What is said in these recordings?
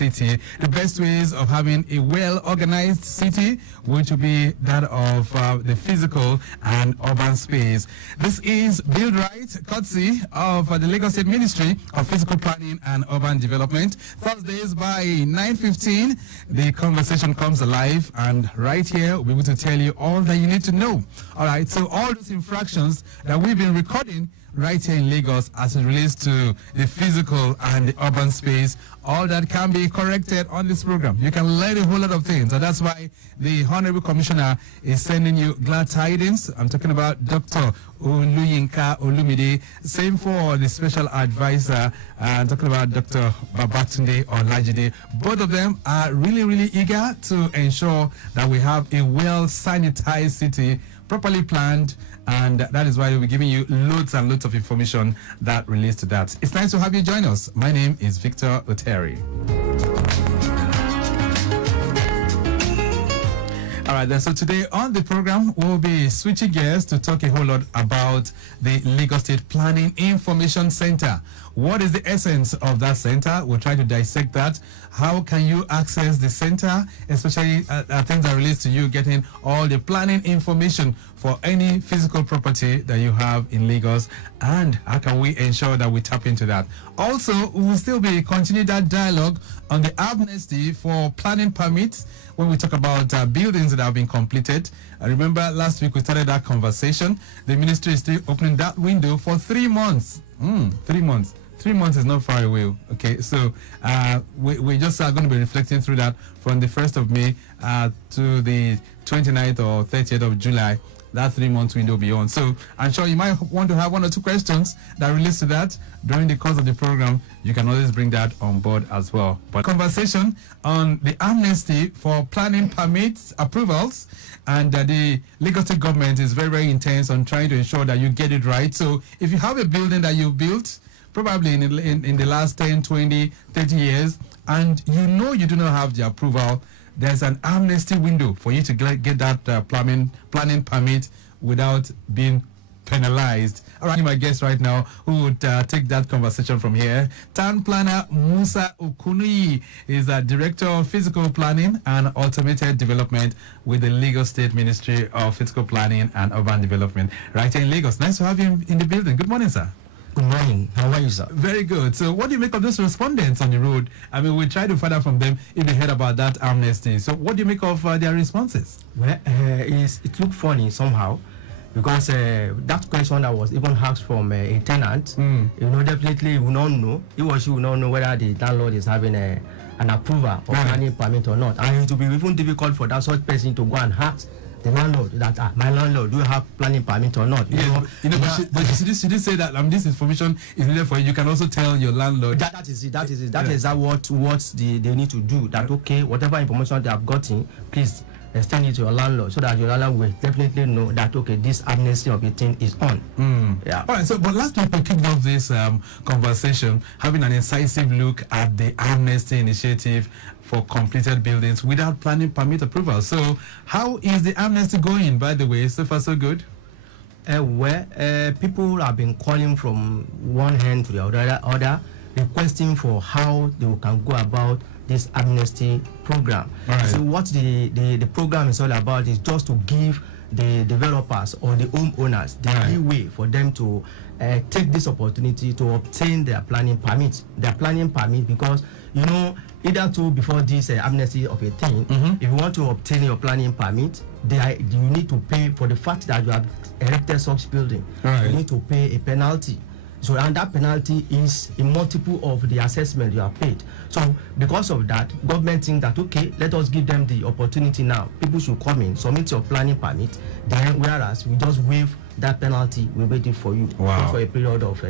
city. The best ways of having a well-organized city, which will be that of the physical and urban space. This is Build Right, courtesy of the Lagos State Ministry of Physical Planning and Urban Development. Thursdays by 9:15, the conversation comes alive, and right here we'll be able to tell you all that you need to know. All right, so all those infractions that we've been recording right here in Lagos as it relates to the physical and the urban space, all that can be corrected on this program. You can learn a whole lot of things, and that's why the Honorable Commissioner is sending you glad tidings. I'm talking about Dr. Oluyinka Olumide. Same for the special advisor. I'm talking about Dr. Babatunde Olajide. Both of them are really eager to ensure that we have a well-sanitized city, properly planned, and that is why we'll be giving you loads and loads of information that relates to that. It's nice to have you join us. My name is Victor Oteri. All right, then, so today on the program, we'll be switching gears to talk a whole lot about the Lagos State Planning Information Center. What is the essence of that center? We'll try to dissect that. How can you access the center, especially things that relate to you getting all the planning information for any physical property that you have in Lagos, and how can we ensure that we tap into that? Also, we will still be continuing that dialogue on the amnesty for planning permits when we talk about buildings that have been completed. I remember last week we started that conversation. The ministry is still opening that window for 3 months. 3 months. 3 months is not far away. Okay, so we just are going to be reflecting through that from the 1st of May to the 29th or 30th of July. That 3 month window beyond. So I'm sure you might want to have 1 or 2 questions that relates to that during the course of the program. You can always bring that on board as well. But conversation on the amnesty for planning permits approvals, and the Lagos State government is very intense on trying to ensure that you get it right. So if you have a building that you built probably in the last 10, 20, 30 years, and you do not have the approval, there's an amnesty window for you to get that planning permit without being penalized. All right, my guest right now who would take that conversation from here. Town planner Musa Okuniyi is a director of physical planning and automated development with the Lagos State Ministry of Physical Planning and Urban Development right here in Lagos. Nice to have you in the building. Good morning, sir. Good morning. How are you, sir? Very good. So what do you make of those respondents on the road? I mean, we try to find out from them if they heard about that amnesty. So what do you make of their responses? Well, it looked funny somehow, because that question that was even asked from a tenant, definitely will not know. He or she will not know whether the landlord is having an approval of planning permit or not. And it will be even difficult for that such person to go and ask the landlord that my landlord, do you have planning permit or not? But she did say that this information is needed for you. You can also tell your landlord. That is it. That is what they need to do. That okay, whatever information they have gotten, please extend it to your landlord, so that your landlord will definitely know that okay, this amnesty of a thing is on. Yeah. All right. So, but last week we kicked off this conversation having an incisive look at the amnesty initiative for completed buildings without planning permit approval. So, how is the amnesty going? By the way, so far so good. People have been calling from one hand to the other, requesting for how they can go about this amnesty program. Right. So what the program is all about is just to give the developers or the homeowners the leeway for them to take this opportunity to obtain their planning permit. Because either two before this amnesty of a thing, if you want to obtain your planning permit, you need to pay for the fact that you have erected such building. Right. You need to pay a penalty. So, and that penalty is a multiple of the assessment you have paid. So, because of that, government think that, okay, let us give them the opportunity now. People should come in, submit your planning permit, then whereas we just waive that penalty, we wait it for you for a period of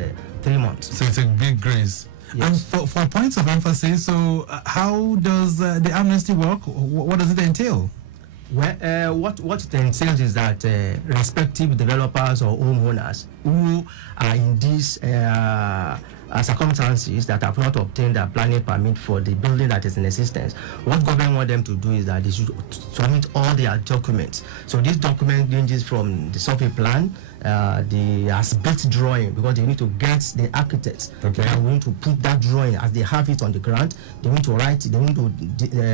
3 months. So, it's a big grace. Yes. And for points of emphasis, so how does the amnesty work? What does it entail? Well, what it entails is that respective developers or homeowners who are in these circumstances that have not obtained a planning permit for the building that is in existence, what government want them to do is that they should submit all their documents. So this document ranges from the survey plan, the as-built drawing, because they need to get the architects Okay. that we need to put that drawing as they have it on the ground. They need to write it, they need to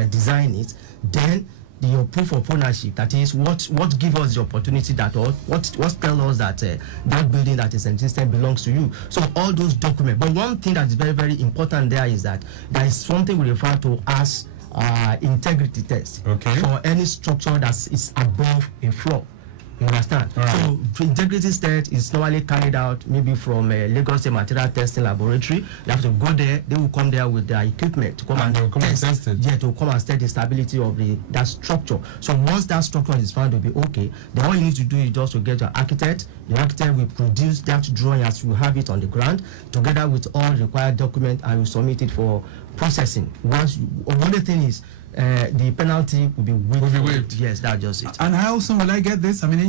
design it. Then your proof of ownership, that is what gives us the opportunity that, or what tell us that that building that is existing belongs to you. So all those documents. But one thing that is very, very important there is that there is something we refer to as integrity test. Okay. For any structure that is above a floor. You understand? Right. So integrity test is normally carried out maybe from a Lagos State Material Testing Laboratory. You have to go there. They will come there with their equipment to come and test it. Yeah, to come and test the stability of that structure. So once that structure is found to be okay, then all you need to do is just to get your architect. The architect will produce that drawing as you have it on the ground, together with all required documents, and will submit it for processing. Another thing is the penalty will be waived. Yes, that's just it. And how soon will I get this? I mean,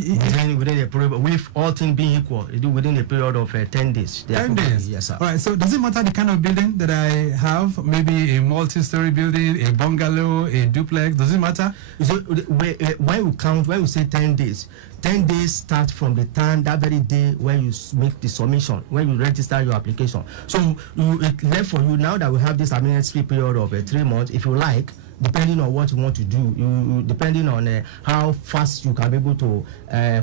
within a period, with all things being equal, within a period of 10 days. 10 days? Yes, sir. All right, so does it matter the kind of building that I have? Maybe a multi-story building, a bungalow, a duplex? Does it matter? So, when we say 10 days, 10 days start from the time, that very day when you make the submission, when you register your application. So it left for you now that we have this administrative period of 3 months. If you like, depending on what you want to do, depending on how fast you can be able to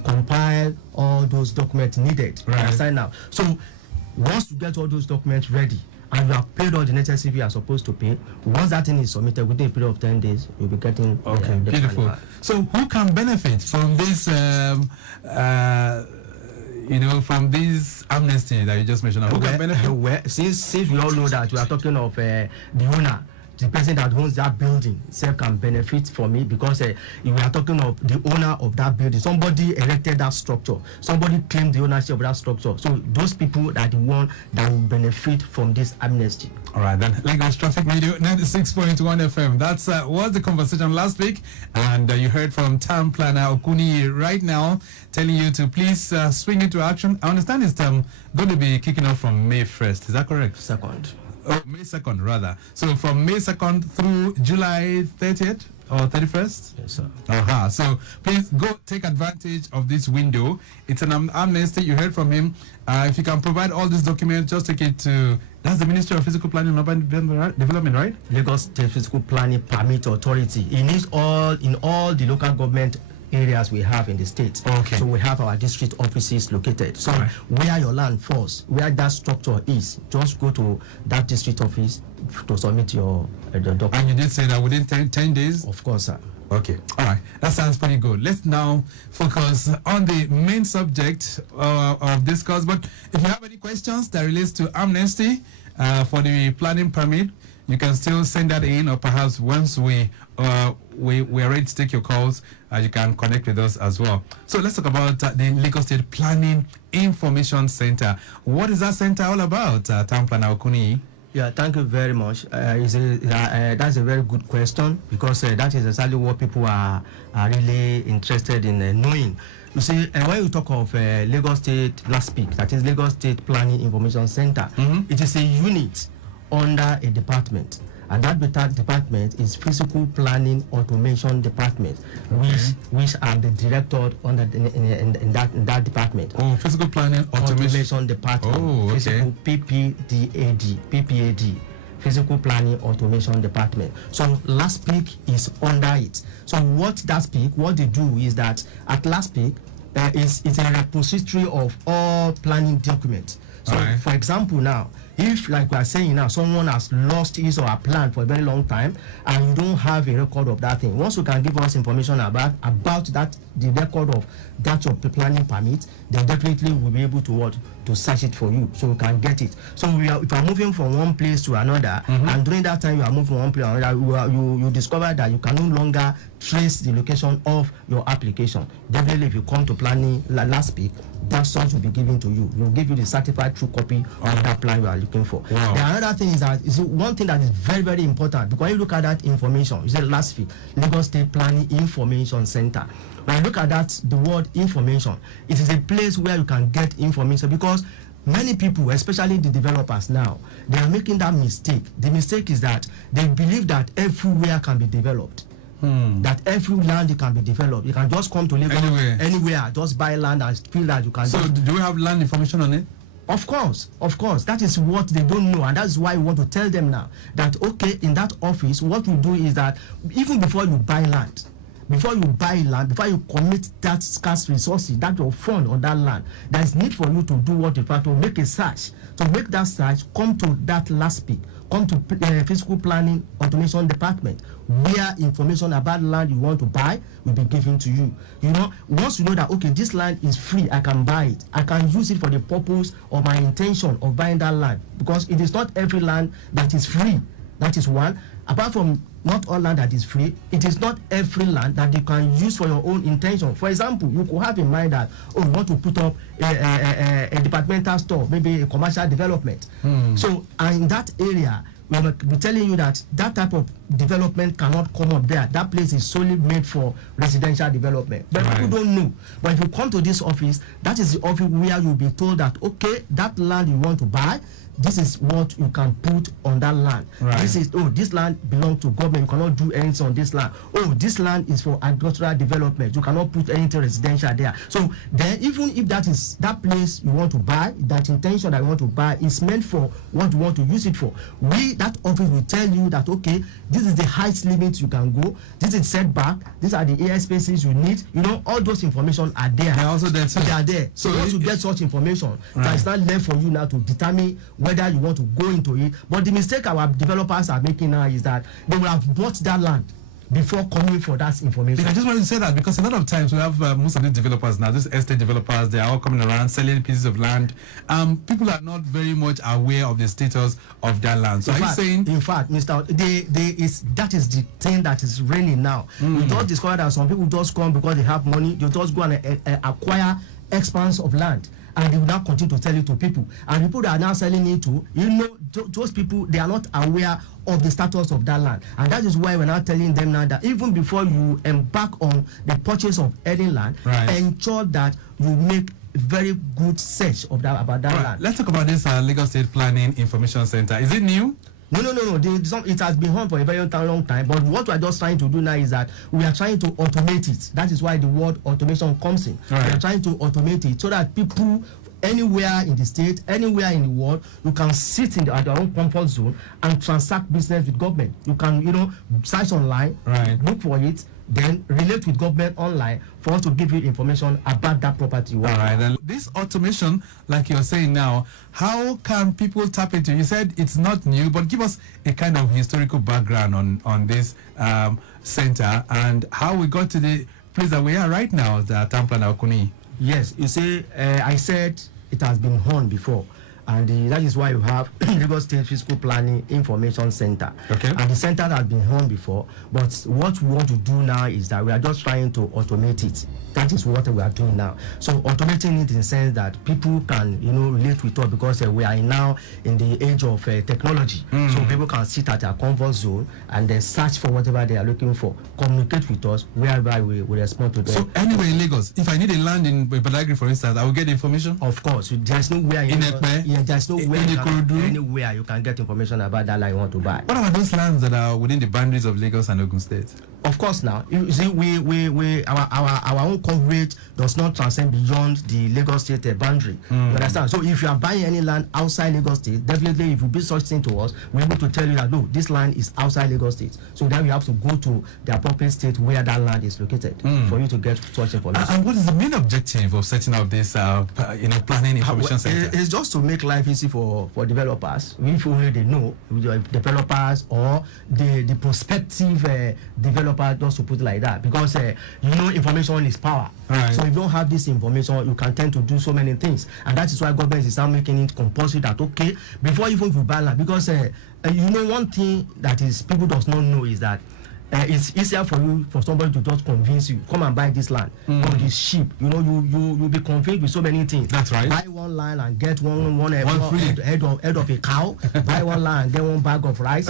compile all those documents needed. Right. Sign now. So once you get all those documents ready, and you have paid all the necessary fee you are supposed to pay, once that thing is submitted within a period of 10 days, you'll be getting okay, beautiful. So who can benefit from this from this amnesty that you just mentioned? Who can benefit? Well, since we all know that we are talking of the owner, the person that owns that building itself can benefit from it, because we are talking of the owner of that building. Somebody erected that structure. Somebody claimed the ownership of that structure. So those people are the one that will benefit from this amnesty. All right, then Lagos Traffic Radio 96.1 FM. That's was the conversation last week, and you heard from Town Planner Okuniyi right now, telling you to please swing into action. I understand it's going to be kicking off from May 1st. Is that correct? May 2nd, rather. So from May 2nd through July 30th or 31st? Yes, sir. So please go take advantage of this window. It's an amnesty. You heard from him. If you can provide all these documents, just take it to, that's the Ministry of Physical Planning and Urban Development, right? Lagos State Physical Planning Permit Authority. It needs in all the local government areas we have in the state. Okay. So we have our district offices located. So right, where your land falls, where that structure is, just go to that district office to submit your document. And you did say that within 10 days? Of course, sir. Okay, all right, that sounds pretty good. Let's now focus on the main subject of this course. But if you have any questions that relates to amnesty for the planning permit, you can still send that in, or perhaps once we are ready to take your calls, you can connect with us as well. So let's talk about the Lagos State Planning Information Center. What is that center all about, Town Planner Okuniyi? Yeah, thank you very much. That's a very good question, because that is exactly what people are really interested in knowing. You see, when you talk of Lagos State LASPIC, that is Lagos State Planning Information Center, it is a unit under a department, and that department is Physical Planning Automation Department, which are the director under in that department. Oh, Physical Planning Automation Department. Oh, okay. Physical PPAD. Physical Planning Automation Department. So LASPIC is under it. So what they do is that at LASPIC, it's a repository of all planning documents. So, for example, now, if, like we are saying now, someone has lost his or her plan for a very long time, and you don't have a record of that thing, once you can give us information about that, the record of that your planning permit, then definitely we'll be able to search it for you, so we can get it. So if you are moving from one place to another, and during that time you are moving from one place to another, you discover that you can no longer trace the location of your application. Definitely, if you come to planning LASPIC, that source will be given to you. We'll give you the certified true copy of that plan you are looking for. Wow. The another thing is that one thing that is very, very important, because when you look at that information, you say LASPIC, Lagos State Planning Information Center. When you look at that, the word information, it is a place where you can get information, because many people, especially the developers now, they are making that mistake. The mistake is that they believe that everywhere can be developed. That every land it can be developed. You can just come to Lagos anywhere, just buy land and feel that you can. So do we have land information on it? Of course. That is what they don't know, and that's why we want to tell them now that okay, in that office, what we do is that even before you buy land, before you commit that scarce resources, that your fund on that land, there is need for you to do what you have to make a search. To make that search, come to that LASPIC, come to physical planning automation department, where information about land you want to buy will be given to you. You know, once you know that okay, this land is free, I can buy it, I can use it for the purpose of my intention of buying that land, because it is not every land that is free. That is one. Apart from not all land that is free, it is not every land that you can use for your own intention. For example, you could have in mind that, oh, you want to put up a departmental store, maybe a commercial development. So, and in that area, we will be telling you that that type of development cannot come up there. That place is solely made for residential development. But people don't know. But if you come to this office, that is the office where you'll be told that, okay, that land you want to buy, this is what you can put on that land. This is, oh, this land belongs to government, you cannot do anything on this land. Oh, this land is for agricultural development, you cannot put anything residential there. So then, even if that is that place you want to buy, that intention that you want to buy is meant for what you want to use it for, that office will tell you that okay, this is the height limit you can go, this is setback, these are the air spaces you need. You know, all those information are there. They're also there too. They are there. So once you get such information, it's not left for you now to determine whether you want to go into it. But the mistake our developers are making now is that they will have bought that land before coming for that information. I just wanted to say that because a lot of times we have most of these developers now, these estate developers, they are all coming around selling pieces of land. People are not very much aware of the status of that land. So in fact, Mr. That is the thing that is reigning now. We just discovered that some people just come because they have money, they just go and acquire expanse of land, and they will now continue to sell it to people. And people that are now selling it to, you know, those people, they are not aware of the status of that land. And that is why we're now telling them now that even before you embark on the purchase of any land, ensure that you make very good search of that about that land. Let's talk about this Lagos State Planning Information Center. Is it new? No. It has been on for a very long time. But what we are just trying to do now is that we are trying to automate it. That is why the word automation comes in. We are trying to automate it so that people anywhere in the state, anywhere in the world, you can sit at your own comfort zone and transact business with government. You can, you know, search online, look for it, then relate with government online for us to give you information about that property. And this automation, like you're saying now, how can people tap into? You said it's not new, but give us a kind of historical background on this center and how we got to the place that we are right now, the Town Planner Okuniyi. Yes, you see, I said it has been on before. And that is why you have Lagos State Physical Planning Information Center. And the center has been on before, but what we want to do now is that we are just trying to automate it. That is what we are doing now. So automating it in the sense that people can, you know, relate with us, because we are now in the age of technology. So people can sit at their comfort zone and then search for whatever they are looking for, communicate with us wherever we respond to them. So anywhere in Lagos, if I need a land in Badagry, for instance, I will get information? Of course. There's nowhere in there's anywhere you can get information about that land you want to buy. What about those lands that are within the boundaries of Lagos and Ogun State? Of course, now you see, our own coverage does not transcend beyond the Lagos State boundary. You understand? So if you are buying any land outside Lagos State, definitely if you bid such thing to us, we're able to tell you that no, this land is outside Lagos State. So then we have to go to the appropriate state where that land is located for you to get such information. And what is the main objective of setting up this, planning information center? It's just to make life easy for developers. If only they know, developers or the prospective developer, just to put it like that, because information is power. So if you don't have this information, you can tend to do so many things, and that is why government is now making it compulsory that okay, before even you buy land, because one thing that is people does not know is that it's easier for somebody to just convince you, come and buy this land or this sheep. You'll be convinced with so many things. That's right. Buy one land and get one head of a cow. Buy one land and get one bag of rice.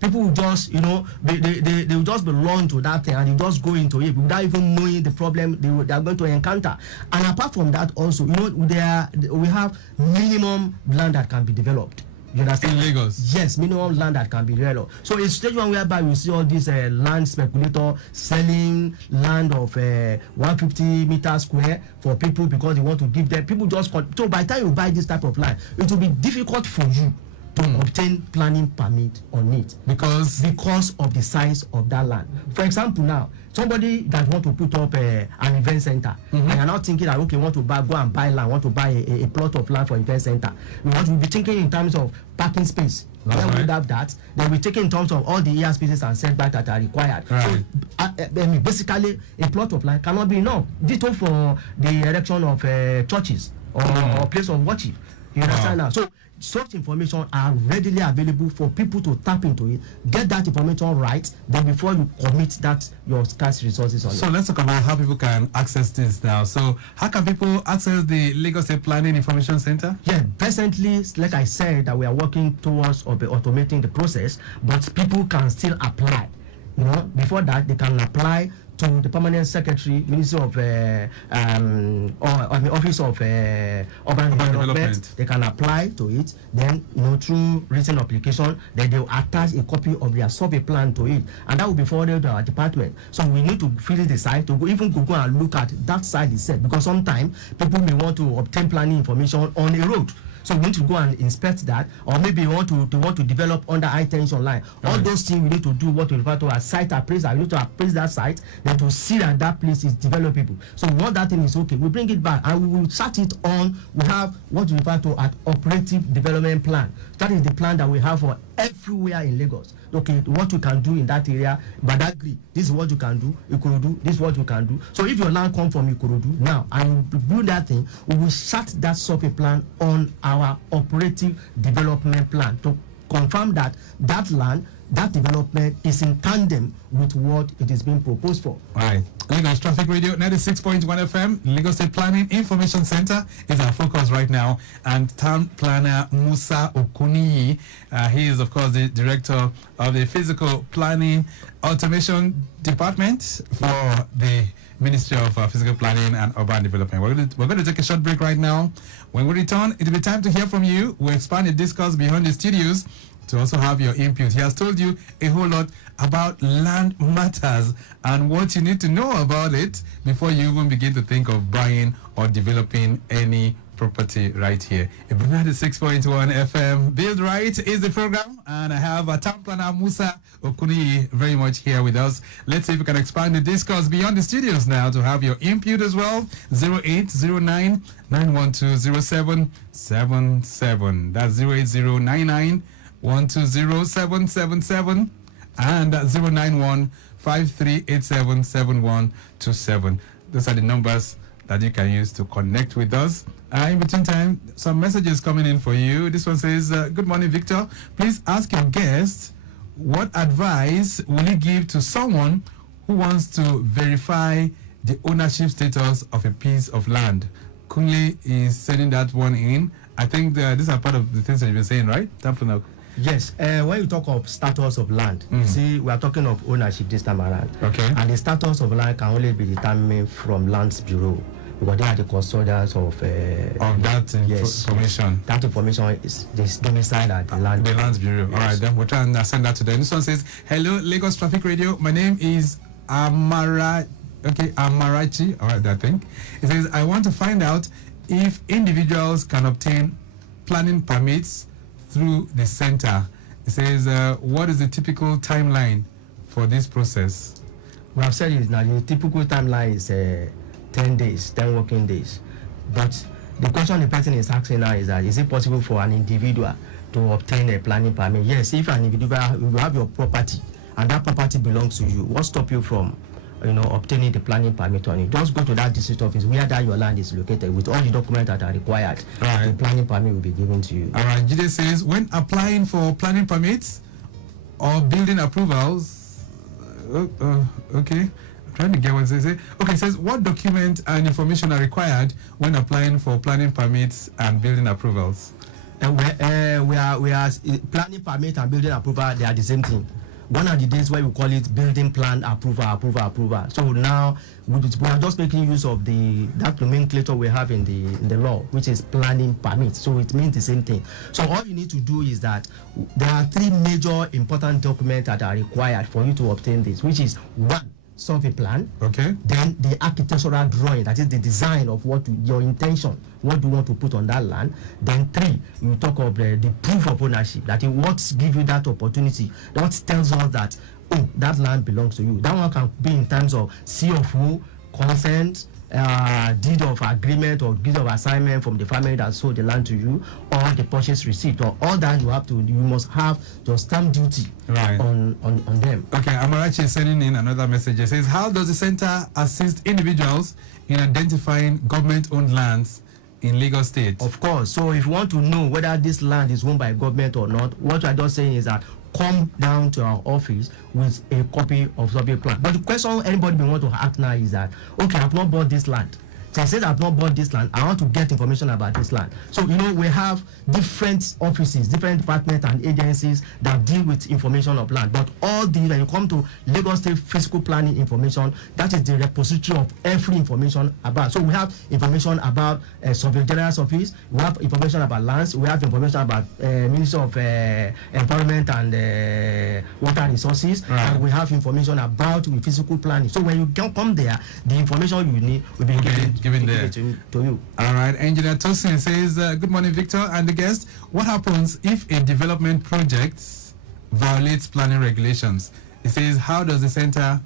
People will just, they will just belong to that thing and they just go into it without even knowing the problem they are going to encounter. And apart from that, also, we have minimum land that can be developed. You understand? In Lagos. Yes, minimum land that can be developed. So it's stage one whereby you see all these land speculator selling land of 150 meters square for people because they want to give them. People just so by the time you buy this type of land, it will be difficult for you to obtain planning permit on it because of the size of that land. For example, now somebody that want to put up an event center, and you're not thinking that okay, want to go and buy land, want to buy a plot of land for event center. You want to be thinking in terms of parking space. That's Then right. we have that. Then we take in terms of all the air spaces and setbacks that are required. Right. So, I mean, basically, a plot of land cannot be enough. Ditto for the erection of churches or place of worship. You understand now? So such information are readily available for people to tap into it, get that information right, then before you commit that your scarce resources on it. So let's talk about how people can access this now. So how can people access the Lagos State Planning Information Center? Yeah, presently, like I said, that we are working towards automating the process, but people can still apply. You know, before that, they can apply to the permanent secretary, Ministry of Office of Urban Development. They can apply to it. Then, you know, through written application, then they will attach a copy of their survey plan to it, and that will be forwarded to our department. So we need to visit the site to go and look at that site itself, because sometimes people may want to obtain planning information on a road. So we need to go and inspect that, or maybe you want to develop under high tension line. All those things we need to do what we refer to as site appraisal. We need to appraise that site, then to see that that place is developable. So once that thing is okay, we bring it back and we will start it on. We have what we refer to as operative development plan. That is the plan that we have for everywhere in Lagos. Okay, what you can do in that area, Badagry, this is what you can do. Ikorodu, this is what you can do. So if your land comes from Ikorodu now and you build that thing, we will start that survey plan on our operative development plan to confirm that that land, that development is in tandem with what it is being proposed for. All right. Lagos Traffic Radio 96.1 FM, Lagos State Planning Information Center is our focus right now. And Town Planner Musa Okuniyi, he is, of course, the Director of the Physical Planning Automation Department for the Ministry of Physical Planning and Urban Development. We're going to take a short break right now. When we return, it'll be time to hear from you. We'll expand the discourse beyond the studios to also have your input. He has told you a whole lot about land matters and what you need to know about it before you even begin to think of buying or developing any property right here. Ibn 6.1 FM. Build Right is the program, and I have a Town Planner Musa Okuniyi very much here with us. Let's see if we can expand the discourse beyond the studios now to have your input as well. 0809 912 0777. That's 08099 120777 and 091 5387 7127. Those are the numbers that you can use to connect with us. In between time, some messages coming in for you. This one says, good morning, Victor. Please ask your guest, what advice will you give to someone who wants to verify the ownership status of a piece of land? Kunle is sending that one in. I think these are part of the things that you've been saying, right? Yes, when you talk of status of land, you see, we are talking of ownership this time around. Okay. And the status of land can only be determined from Lands Bureau, because they are the custodians of that information. That information is domiciled at the land. The Lands Bureau. Yes. All right, then we'll try and send that to them. This one says, hello, Lagos Traffic Radio. My name is Amarachi. All right, I think. It says, I want to find out if individuals can obtain planning permits through the center. It says, what is the typical timeline for this process? We have said it now. The typical timeline is 10 days, 10 working days. But the question the person is asking now is that, is it possible for an individual to obtain a planning permit? Yes, if an individual, you have your property and that property belongs to you, what stops you from obtaining the planning permit on it? Just go to that district office where that your land is located with all the documents that are required. Right. The planning permit will be given to you. All right. Jide says, when applying for planning permits or building approvals, okay. I'm trying to get what it says. Okay, it says, what document and information are required when applying for planning permits and building approvals? We are planning permit and building approval, they are the same thing. gone are the days where we call it building plan approval. So now we are just making use of that nomenclature we have in the law, which is planning permit. So it means the same thing. So all you need to do is that there are 3 major important documents that are required for you to obtain this, which is 1, survey plan. Okay. Then the architectural drawing, that is the design of your intention, what do you want to put on that land. Then 3, you talk of the proof of ownership, that is what gives you that opportunity, that tells us that, oh, that land belongs to you. That one can be in terms of CFO, consent, deed of agreement or deed of assignment from the family that sold the land to you, or the purchase receipt, or all that you must have your stamp duty on them. Okay, Amarachi is sending in another message. It says, how does the center assist individuals in identifying government-owned lands in Lagos State? Of course. So if you want to know whether this land is owned by government or not, what I'm just saying is that come down to our office with a copy of survey plan. But the question anybody may want to ask now is that, okay, I've not bought this land. So I said I've not bought this land. I want to get information about this land. So, we have different offices, different departments and agencies that deal with information of land. But all these, when you come to Lagos State Physical Planning information, that is the repository of every information about. So we have information about Surveyor General's office. We have information about lands. We have information about Ministry of Environment and Water Resources. And we have information about physical planning. So when you come there, the information you need will be given there to you. All right. Engineer Tosin says, good morning, Victor and the guest. What happens if a development project violates planning regulations? He says, how does the center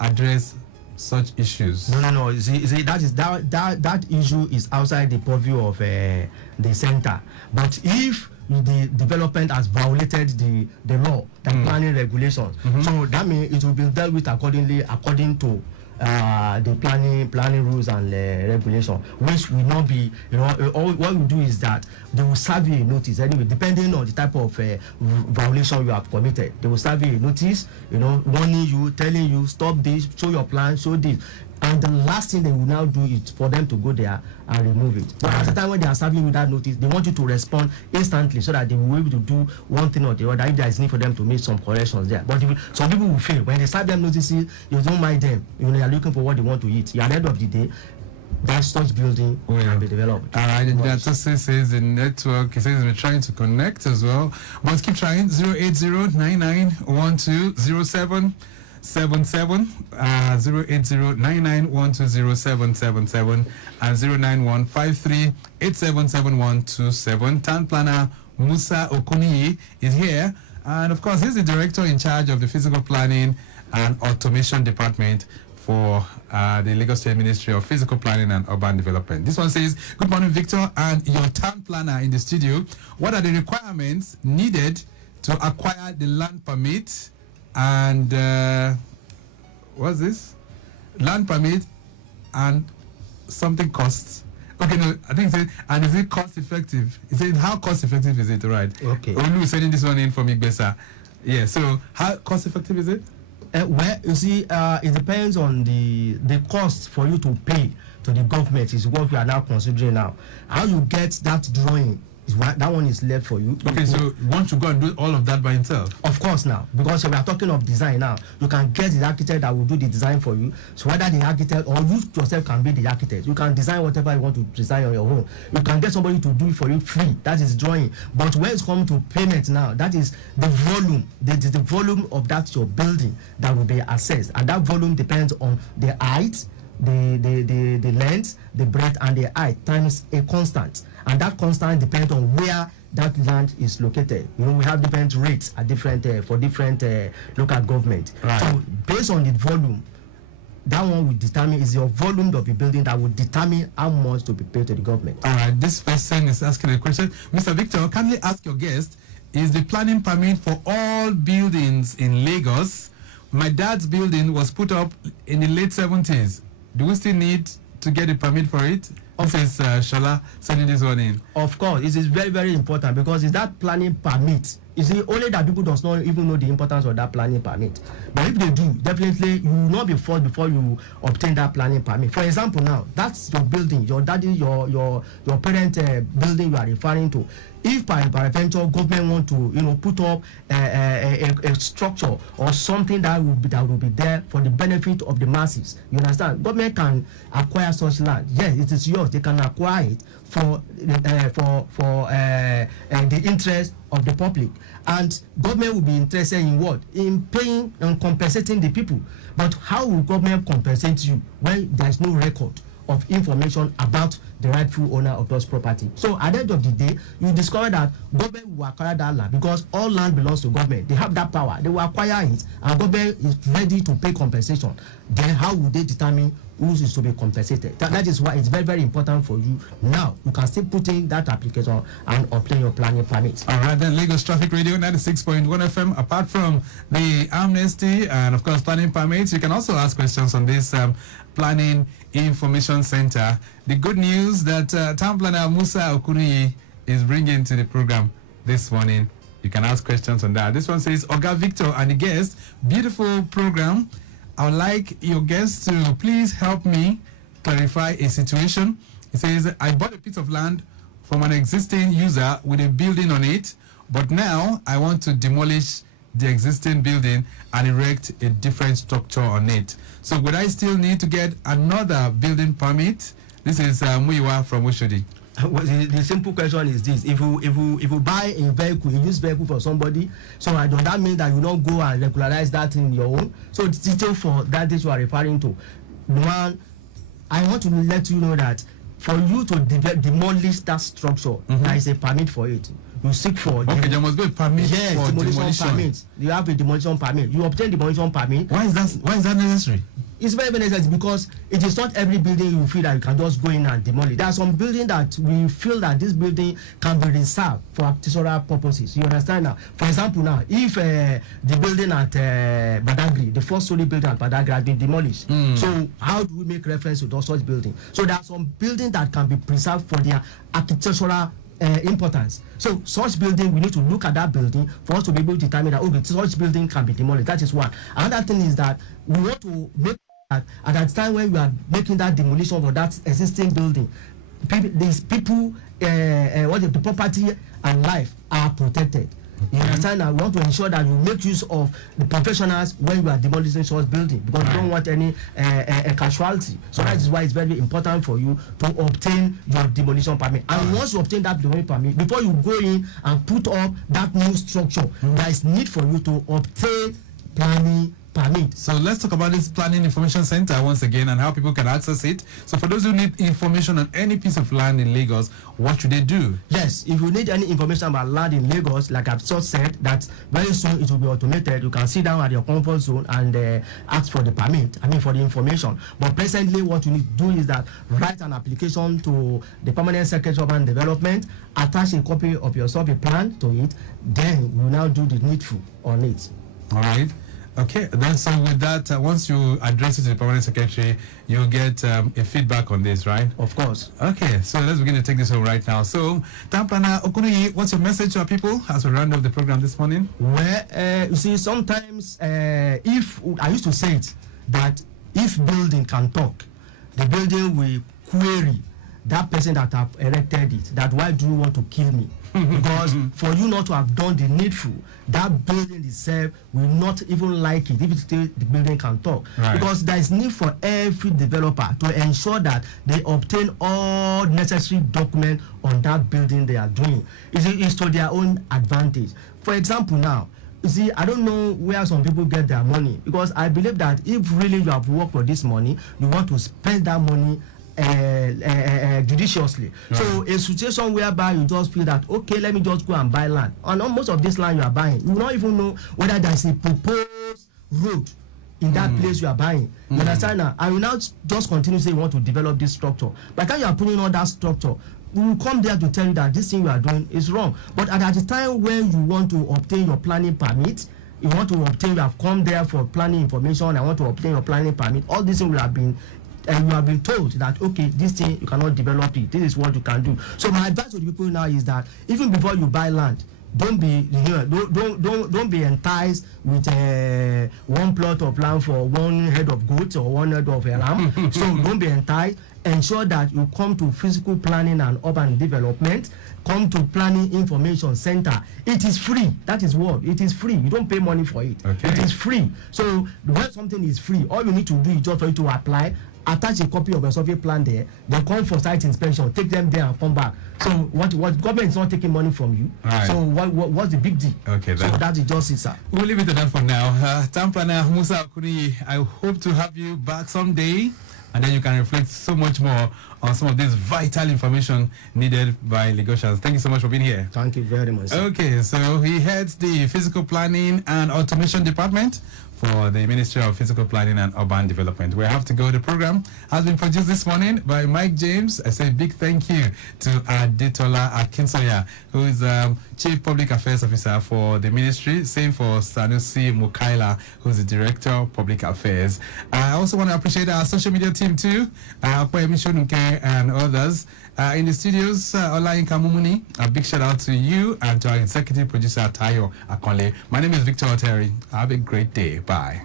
address such issues? No. You see, that issue is outside the purview of the center. But if the development has violated the law, the planning regulations, so that means it will be dealt with according to the planning rules and regulation, which will not be, what we do is that they will serve you a notice anyway, depending on the type of violation you have committed. They will serve you a notice, warning you, telling you, stop this, show your plan, show this. And the last thing they will now do is for them to go there and remove it. But at the time when they are serving you that notice, they want you to respond instantly so that they will be able to do one thing or the other if there is need for them to make some corrections there. But some people will fail. When they serve them notices, you don't mind them. They are looking for what they want to eat. At the end of the day, that such building can be developed. All right, and Tosin says the network, he says we're trying to connect as well. But keep trying. 080-9912-0777 080-9912-0777 and 091-53-877127. Town planner Musa Okuniyi is here, and of course he's the director in charge of the physical planning and automation department for the Lagos State Ministry of Physical Planning and Urban Development. This one says, good morning, Victor and your town planner in the studio. What are the requirements needed to acquire the land permit and what's this? Land permit and something costs. Okay, no, I think it says, and is it cost effective? It says, how cost effective is it, right? Okay. Olu is sending this one in from Igbesa. Yeah, so how cost effective is it? Well, you see, it depends on the cost for you to pay to the government is what we are now considering now. How you get that drawing is that one is left for you. Okay, so once you go and do all of that by himself? Of course now, because we are talking of design now. You can get the architect that will do the design for you. So whether the architect or you yourself can be the architect. You can design whatever you want to design on your own. You can get somebody to do it for you free. That is drawing. But when it's come to payment now, that is the volume. The volume of that your building that will be assessed. And that volume depends on the height, the length, the breadth, and the height times a constant. And that constant depends on where that land is located. We have different rates at different for different local government. Right. So based on the volume, that one will determine is your volume of the building that will determine how much to be paid to the government. All right, this person is asking a question. Mr. Victor, kindly ask your guest, is the planning permit for all buildings in Lagos? My dad's building was put up in the late 70s. Do we still need to get a permit for it? This is Shola sending this one in. Of course, it is very, very important because it's that planning permit. You see, only that people does not even know the importance of that planning permit. But if they do, definitely you will not be forced before you obtain that planning permit. For example, now that's your building, your daddy, your parent building you are referring to. if by peradventure government want to put up a structure or something that will be there for the benefit of the masses, you understand, government can acquire such land. Yes, it is yours. They can acquire it for the interest of the public, and government will be interested in what? In paying and compensating the people. But how will government compensate you when there is no record of information about the rightful owner of those property? So at the end of the day, you discover that government will acquire that land because all land belongs to government. They have that power. They will acquire it, and government is ready to pay compensation. Then how will they determine who is to be compensated? That is why it's very, very important for you. Now you can still put in that application and obtain your planning permit. All right, then Lagos Traffic Radio 96.1 FM. Apart from the amnesty and of course planning permits, you can also ask questions on this planning information center. The good news that town planner Musa Okuniyi is bringing to the program this morning. You can ask questions on that. This one says, Oga Victor and the guest, beautiful program. I would like your guests to please help me clarify a situation. It says, I bought a piece of land from an existing user with a building on it, but now I want to demolish the existing building and erect a different structure on it. So would I still need to get another building permit? This is Muiwa from Oshodi. The simple question is this: if you buy a vehicle, you use vehicle for somebody, so does that mean that you don't go and regularize that in your own? So the detail for that you are referring to. One, I want to let you know that for you to demolish that structure, there is a permit for it. You seek for. Okay, there must be a permit for demolition. Permit. You have a demolition permit. You obtain demolition permit. Why is that necessary? It's very, very necessary because it is not every building you feel that you can just go in and demolish. There are some buildings that we feel that this building can be reserved for architectural purposes. You understand now? For example, now, if the building at Badagry, the first-story building at Badagry has been demolished, so how do we make reference to those such buildings? So there are some buildings that can be preserved for their architectural importance. So such building, we need to look at that building for us to be able to determine that, okay, such building can be demolished. That is one. Another thing is that we want to make at that time when we are making that demolition of that existing building, the property and life are protected. You understand that? We want to ensure that you make use of the professionals when you are demolishing such building, because you don't want any casualty. So that is why it's very important for you to obtain your demolition permit. And once you obtain that demolition permit, before you go in and put up that new structure, there is need for you to obtain planning permit. So let's talk about this planning information center once again and how people can access it. So for those who need information on any piece of land in Lagos, what should they do? Yes, if you need any information about land in Lagos, like I've just said, that very soon it will be automated. You can sit down at your comfort zone and ask for the permit, for the information. But presently what you need to do is that write an application to the Permanent Secretary of Urban Development, attach a copy of your survey plan to it, then you now do the needful on it. All right. Okay, then so with that, once you address it to the Permanent Secretary, you'll get a feedback on this, right? Of course. Okay, so let's begin to take this home right now. So, Town Planner Okuniyi, what's your message to our people as we round up the program this morning? Well, you see, sometimes if I used to say it, that if building can talk, the building will query that person that have erected it, that why do you want to kill me? Because for you not to have done the needful, that building itself will not even like it if the building can talk. Right. Because there is need for every developer to ensure that they obtain all necessary documents on that building they are doing. It's to their own advantage. For example now, you see, I don't know where some people get their money, because I believe that if really you have worked for this money, you want to spend that money judiciously. Right. So a situation whereby you just feel that, okay, let me just go and buy land, and on most of this land you are buying, you will not even know whether there is a proposed road in that place you are buying. You understand now? I will now just continue to say you want to develop this structure. By the time you are putting on that structure, we will come there to tell you that this thing you are doing is wrong. But at the time when you want to obtain your planning permit, you have come there for planning information, I want to obtain your planning permit, all these things will have been, and you have been told that, okay, this thing you cannot develop it, this is what you can do. So my advice to the people now is that even before you buy land, don't be don't be enticed with one plot of land for one head of goat or one head of a lamb. So don't be enticed. Ensure that you come to physical planning and urban development. Come to planning information center. It is free. That is what it is free. You don't pay money for it. Okay. It is free. So when something is free, all you need to do is just for you to apply. Attach a copy of a survey plan there. They come for site inspection. Take them there and come back. So what government is not taking money from you. Right. So what's the big deal? Okay, then. So that's the justice, sir. We'll leave it at that for now. Town planner Musa Okuniyi, I hope to have you back someday, and then you can reflect so much more on some of this vital information needed by Lagosians. Thank you so much for being here. Thank you very much, sir. Okay, so he heads the Physical Planning and Automation Department for the Ministry of Physical Planning and Urban Development. We have to go. The program has been produced this morning by Mike James. I say a big thank you to Adetola Akinsoya, who is Chief Public Affairs Officer for the ministry. Same for Sanusi Mukaila, who is the Director of Public Affairs. I also want to appreciate our social media team too, Kwemi Shonunke and others. In the studios, Olayinka Mumuni, a big shout out to you and to our executive producer, Tayo Akonle. My name is Victor Oteri. Have a great day. Bye.